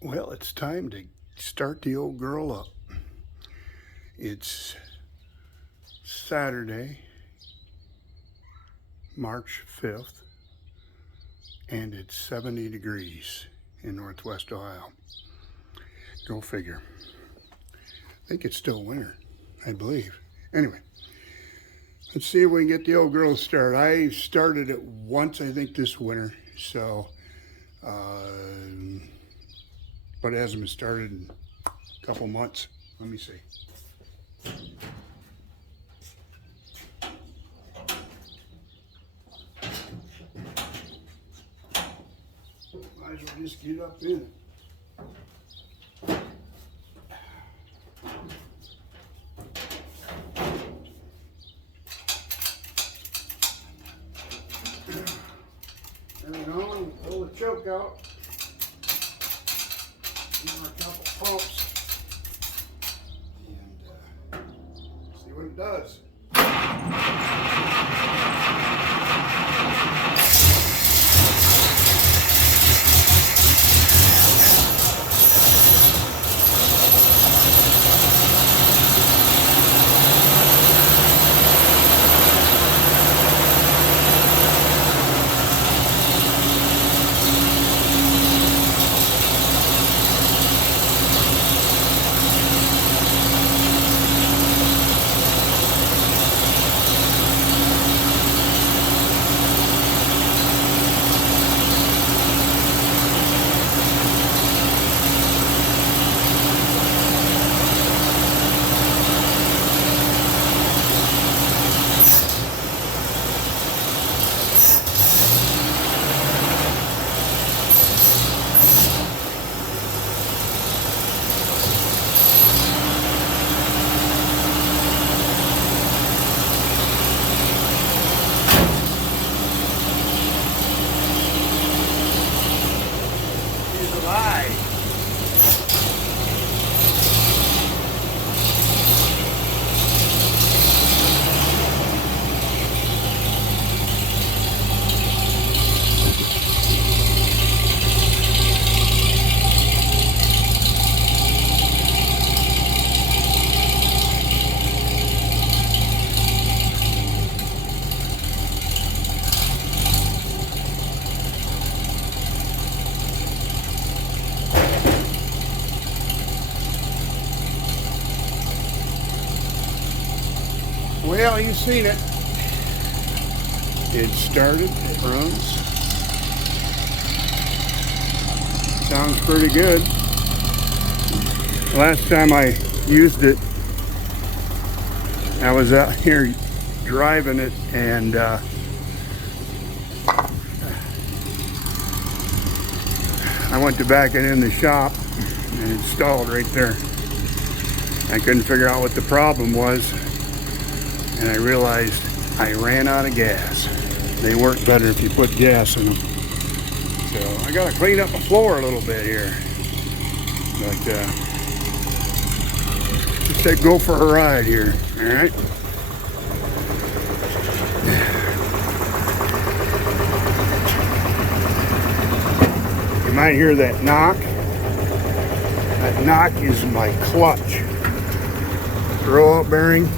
Well, it's time to start the old girl up. It's Saturday, March 5th, and it's 70 degrees in Northwest Ohio. Go figure. I think it's still winter, I believe. Anyway, let's see if we can get the old girl started. I started it once, I think, this winter, so, but it hasn't been started in a couple months. Let me see. Might as well just get up in it. There we go, pull the choke out. Give her a couple pumps and see what it does. Well, you've seen it. It started, it runs. Sounds pretty good. Last time I used it, I was out here driving it and I went to back it in the shop and it stalled right there. I couldn't figure out what the problem was. And I realized I ran out of gas. They work better if you put gas in them. So I gotta clean up the floor a little bit here. But just say go for a ride here, all right? You might hear that knock. That knock is my clutch. Throw-out bearing.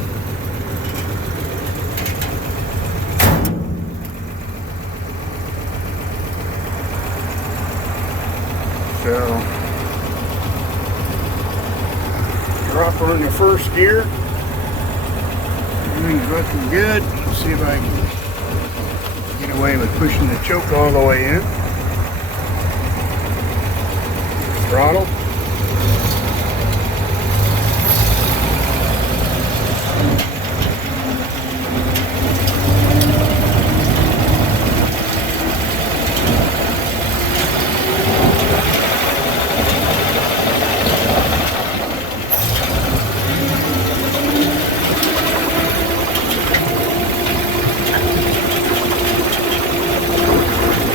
So, drop her in the first gear. Everything's looking good. Let's see if I can get away with pushing the choke all the way in. Throttle.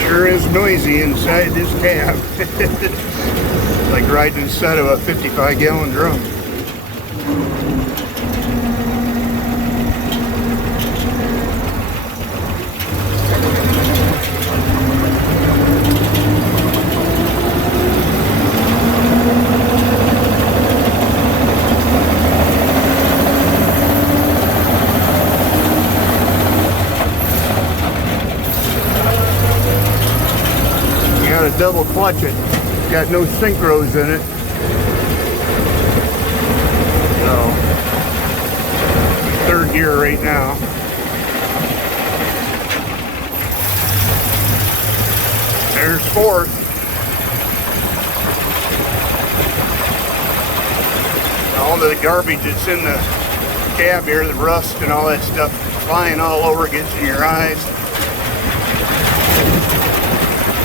Sure is noisy inside this cab. Like riding inside of a 55-gallon drum. gotta double clutch it. Got no synchros in it. So, third gear right now. There's fourth. All the garbage that's in the cab here, the rust and all that stuff flying all over, gets in your eyes.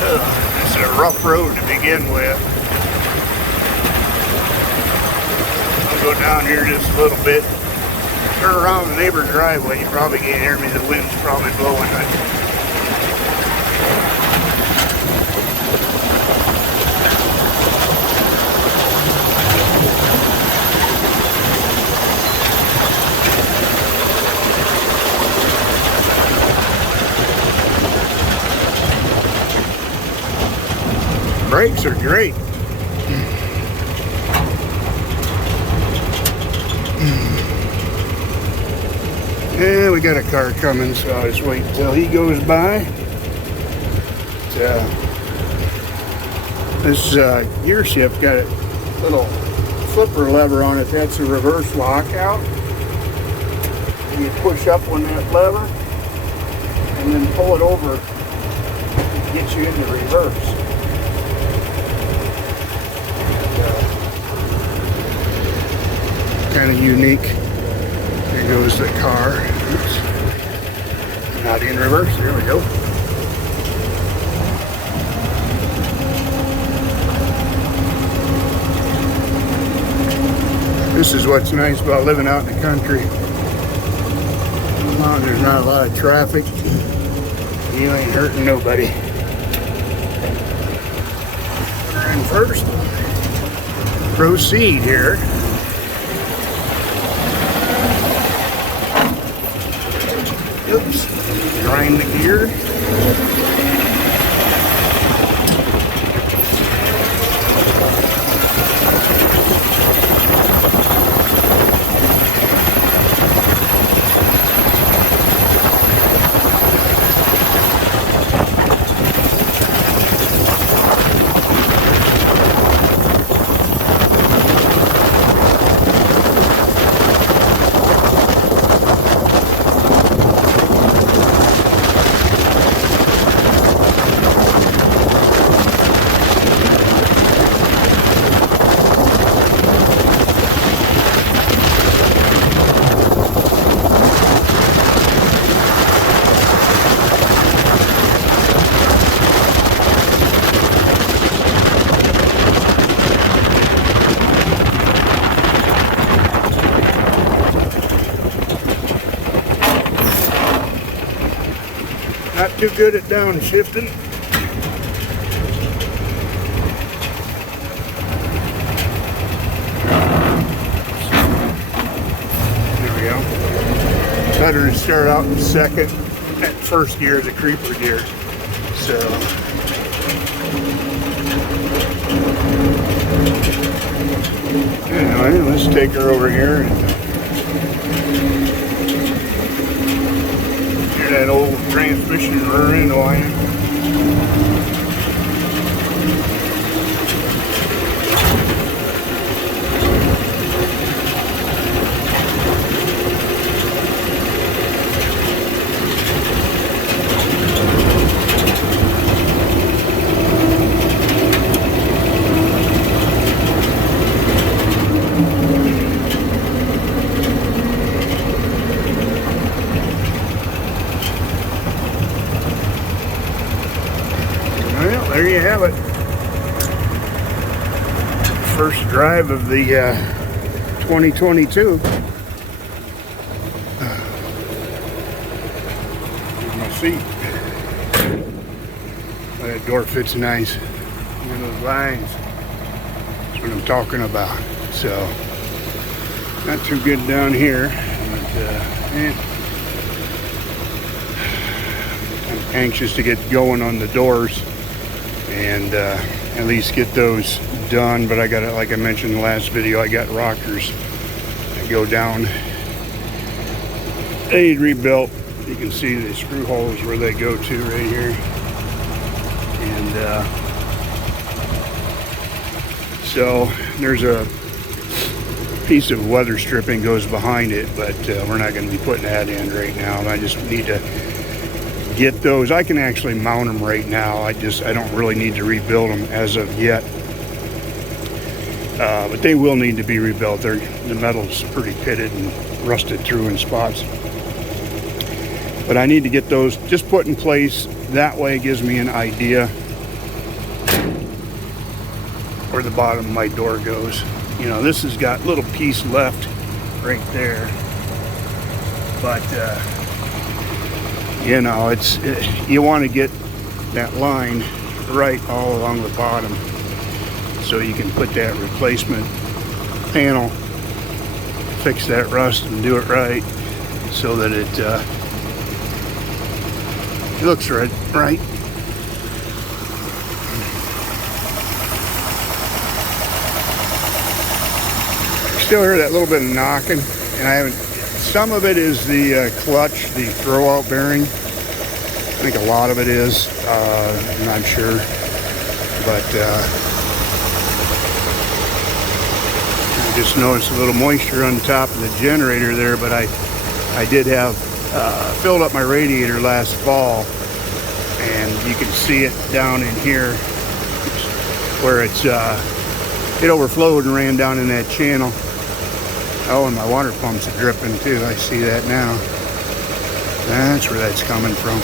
This is a rough road to begin with. I'll go down here just a little bit. Turn around the neighbor's driveway. You probably can't hear me. The wind's probably blowing it. Brakes are great. Yeah, we got a car coming, so I'll just wait until he goes by. This gear shift got a little flipper lever on it. That's a reverse lockout. And you push up on that lever and then pull it over. It gets you into reverse. Kind of unique. There goes the car. Oops. Not in reverse. There we go. This is what's nice about living out in the country. As long as there's not a lot of traffic, you ain't hurting nobody. We're in first. Proceed here. Oops, grind the gear. Not too good at downshifting. There we go. Better to start out in second. That first gear is a creeper gear. So anyway, let's take her over here and that old transmission rear-end line. Well, there you have it. First drive of the 2022. My seat. That door fits nice. Look at those lines. That's what I'm talking about. So, not too good down here, but I'm anxious to get going on the doors and at least get those done. But I got it, like I mentioned in the last video, I got rockers that go down. They need rebuilt. You can see the screw holes where they go to right here. And So there's a piece of weather stripping goes behind it, but we're not going to be putting that in right now. I just need to get those. I can actually mount them right now. I don't really need to rebuild them as of yet. But they will need to be rebuilt. The metal's pretty pitted and rusted through in spots. But I need to get those just put in place. That way it gives me an idea where the bottom of my door goes. You know, this has got a little piece left right there. But, you know, you want to get that line right all along the bottom so you can put that replacement panel, fix that rust and do it right so that it looks right. Still hear that little bit of knocking, and some of it is the clutch, the throwout bearing. I think a lot of it is. I'm not sure, but I just noticed a little moisture on the top of the generator there. But I did have filled up my radiator last fall, and you can see it down in here where it overflowed and ran down in that channel. Oh, and my water pumps are dripping too. I see that now. That's where that's coming from.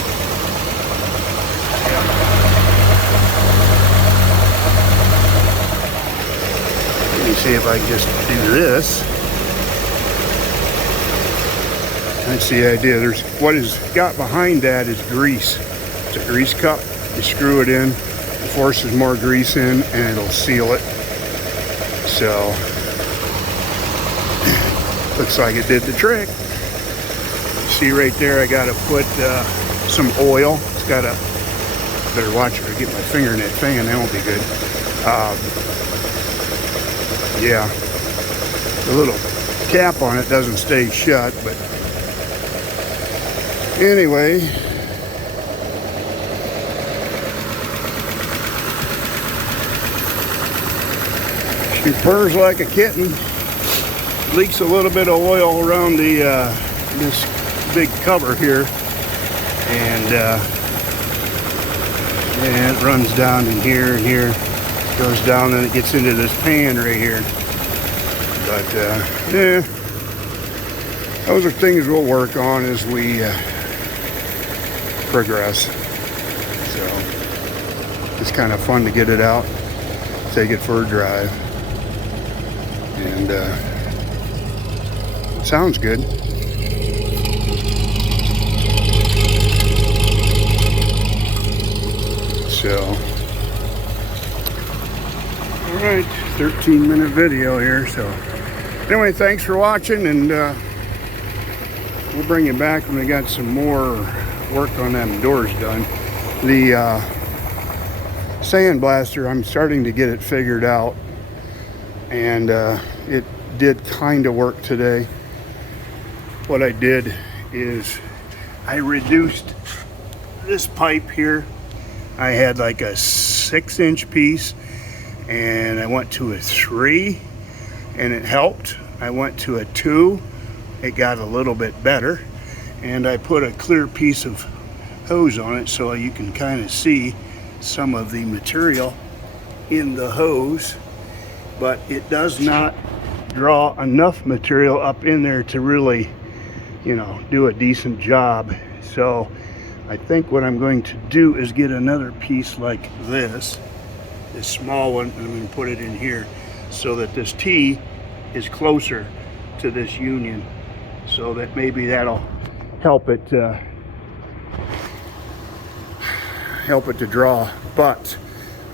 Let me see if I can just do this. That's the idea. What is got behind that is grease. It's a grease cup. You screw it in, it forces more grease in, and it'll seal it. So looks like it did the trick. See right there, I gotta put some oil. It's got better watch or get my finger in that fan, that won't be good. Yeah, the little cap on it doesn't stay shut, but anyway. She purrs like a kitten. Leaks a little bit of oil around this big cover here, and it runs down in here and here, goes down, and it gets into this pan right here. But yeah, those are things we'll work on as we progress. So it's kind of fun to get it out, take it for a drive, and sounds good. So, all right, 13-minute video here. So, anyway, thanks for watching, and we'll bring you back when we got some more work on them doors done. The sandblaster, I'm starting to get it figured out, and it did kind of work today. What I did is I reduced this pipe here. I had like a 6-inch piece, and I went to a 3, and it helped. I went to a 2, it got a little bit better, and I put a clear piece of hose on it so you can kind of see some of the material in the hose, but it does not draw enough material up in there to really, you know, do a decent job. So I think what I'm going to do is get another piece like this small one, and I'm going to put it in here so that this T is closer to this union, so that maybe that'll help it to draw. But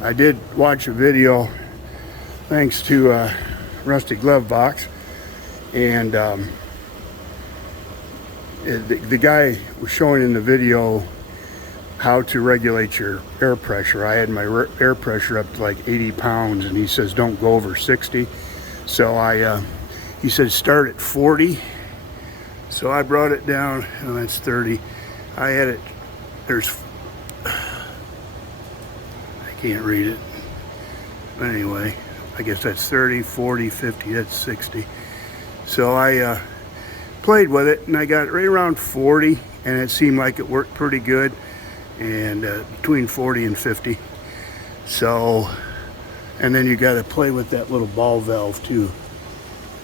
I did watch a video thanks to Rusty Glove Box, and the guy was showing in the video how to regulate your air pressure. I had my air pressure up to like 80 pounds, and he says don't go over 60. So he said start at 40. So I brought it down, and that's 30. I had it, I can't read it. Anyway, I guess that's 30, 40, 50, that's 60. So I played with it, and I got right around 40, and it seemed like it worked pretty good, and between 40 and 50. So, and then you got to play with that little ball valve too.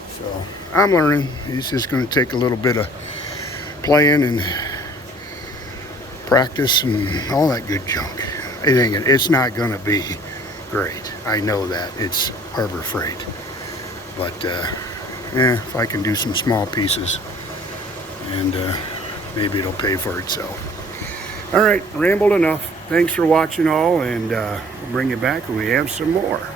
So I'm learning. It's just going to take a little bit of playing and practice and all that good junk. It's not going to be great. I know that. It's Harbor Freight. But if I can do some small pieces, and maybe it'll pay for itself. All right, rambled enough. Thanks for watching all, and we'll bring you back when we have some more.